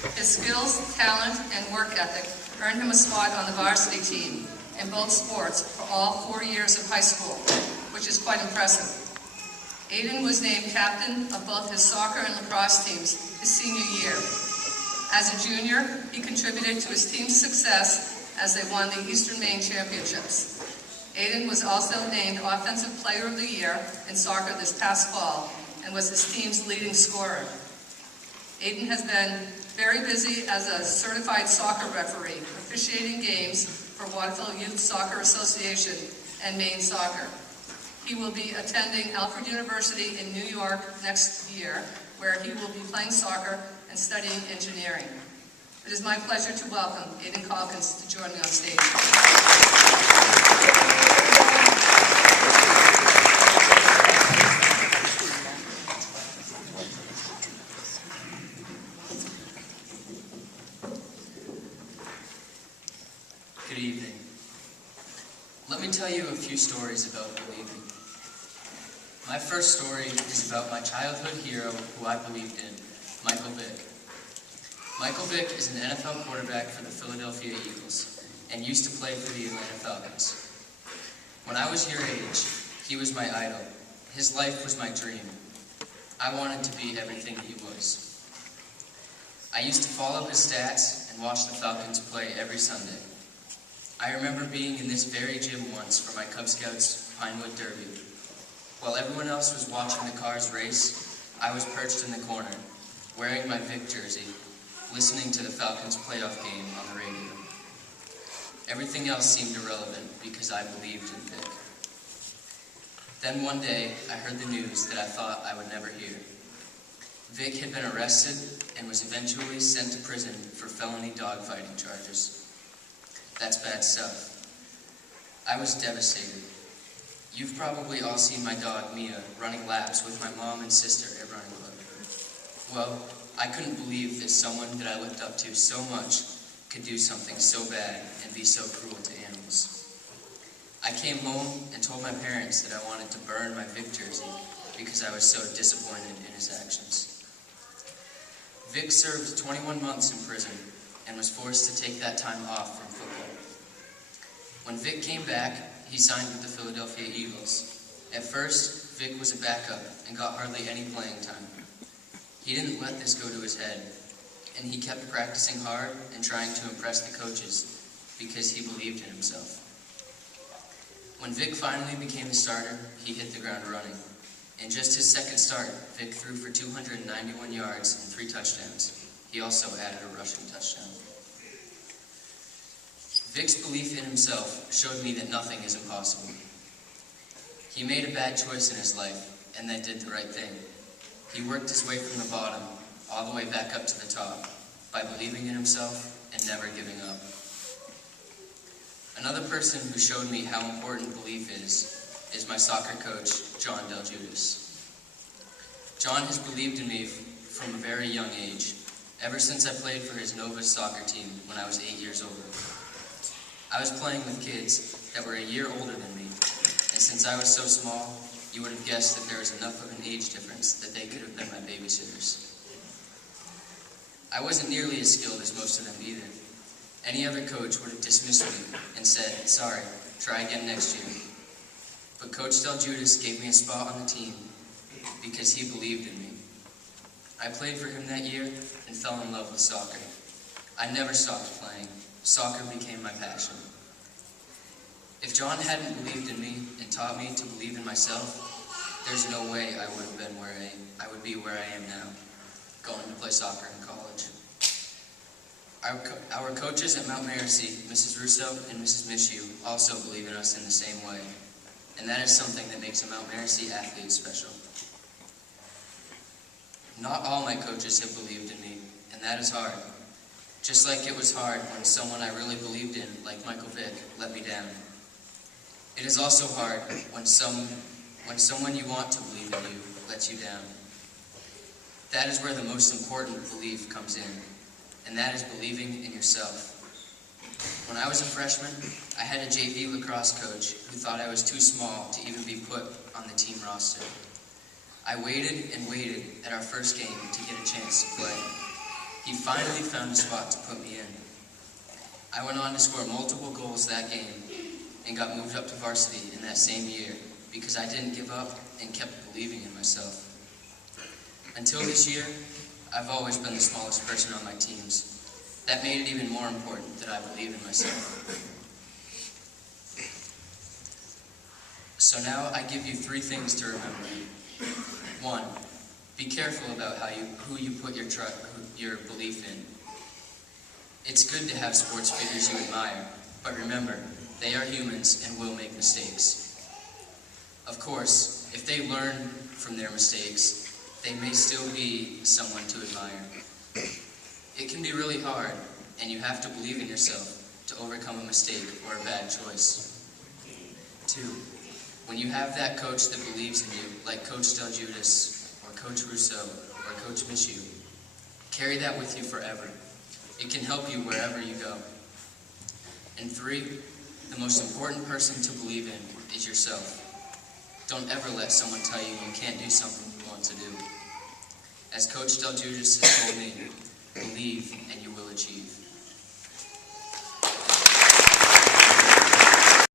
His skills, talent, and work ethic earned him a spot on the varsity team in both sports for all 4 years of high school, which is quite impressive. Aiden was named captain of both his soccer and lacrosse teams his senior year. As a junior, he contributed to his team's success as they won the Eastern Maine Championships. Aiden was also named Offensive Player of the Year in soccer this past fall and was his team's leading scorer. Aiden has been very busy as a certified soccer referee, officiating games for Waterville Youth Soccer Association and Maine Soccer. He will be attending Alfred University in New York next year, where he will be playing soccer and studying engineering. It is my pleasure to welcome Aiden Calkins to join me on stage. Good evening. Let me tell you a few stories about believing. My first story is about my childhood hero who I believed in, Michael Vick. Michael Vick is an NFL quarterback for the Philadelphia Eagles and used to play for the Atlanta Falcons. When I was your age, he was my idol. His life was my dream. I wanted to be everything he was. I used to follow his stats and watch the Falcons play every Sunday. I remember being in this very gym once for my Cub Scouts Pinewood Derby. While everyone else was watching the cars race, I was perched in the corner, wearing my Vick jersey, listening to the Falcons playoff game on the radio. Everything else seemed irrelevant because I believed in Vick. Then one day, I heard the news that I thought I would never hear. Vick had been arrested and was eventually sent to prison for felony dogfighting charges. That's bad stuff. I was devastated. You've probably all seen my dog, Mia, running laps with my mom and sister at running club. Well, I couldn't believe that someone that I looked up to so much could do something so bad and be so cruel to animals. I came home and told my parents that I wanted to burn my Vick jersey because I was so disappointed in his actions. Vick served 21 months in prison and was forced to take that time off from football. When Vick came back, he signed with the Philadelphia Eagles. At first, Vick was a backup and got hardly any playing time. He didn't let this go to his head, and he kept practicing hard and trying to impress the coaches because he believed in himself. When Vick finally became the starter, he hit the ground running. In just his second start, Vick threw for 291 yards and 3 touchdowns. He also added a rushing touchdown. Vick's belief in himself showed me that nothing is impossible. He made a bad choice in his life, and then did the right thing. He worked his way from the bottom, all the way back up to the top, by believing in himself and never giving up. Another person who showed me how important belief is my soccer coach, John Del Judas. John has believed in me from a very young age, ever since I played for his Nova soccer team when I was 8 years old. I was playing with kids that were a year older than me, and since I was so small, you would have guessed that there was enough of an age difference that they could have been my babysitters. I wasn't nearly as skilled as most of them either. Any other coach would have dismissed me and said, "Sorry, try again next year." But Coach Del Judas gave me a spot on the team because he believed in me. I played for him that year and fell in love with soccer. I never stopped playing. Soccer became my passion. If John hadn't believed in me and taught me to believe in myself, there's no way I would have been I would be where I am now, going to play soccer in college. Our coaches at Mount Mercy, Mrs. Russo and Mrs. Mishu, also believe in us in the same way, and that is something that makes a Mount Mercy athlete special. Not all my coaches have believed in me, and that is hard. Just like it was hard when someone I really believed in, like Michael Vick, let me down. It is also hard when someone you want to believe in you lets you down. That is where the most important belief comes in, and that is believing in yourself. When I was a freshman, I had a JV lacrosse coach who thought I was too small to even be put on the team roster. I waited and waited at our first game to get a chance to play. He finally found a spot to put me in. I went on to score multiple goals that game and got moved up to varsity in that same year because I didn't give up and kept believing in myself. Until this year, I've always been the smallest person on my teams. That made it even more important that I believe in myself. So now I give you 3 things to remember. 1, be careful about who you put your belief in. It's good to have sports figures you admire, but remember, they are humans and will make mistakes. Of course, if they learn from their mistakes, they may still be someone to admire. It can be really hard, and you have to believe in yourself to overcome a mistake or a bad choice. 2, when you have that coach that believes in you, like Coach Del Judas, or Coach Rousseau, or Coach Mishu, carry that with you forever. It can help you wherever you go. And 3, the most important person to believe in is yourself. Don't ever let someone tell you you can't do something you want to do. As Coach Del Judas has told me, believe and you will achieve.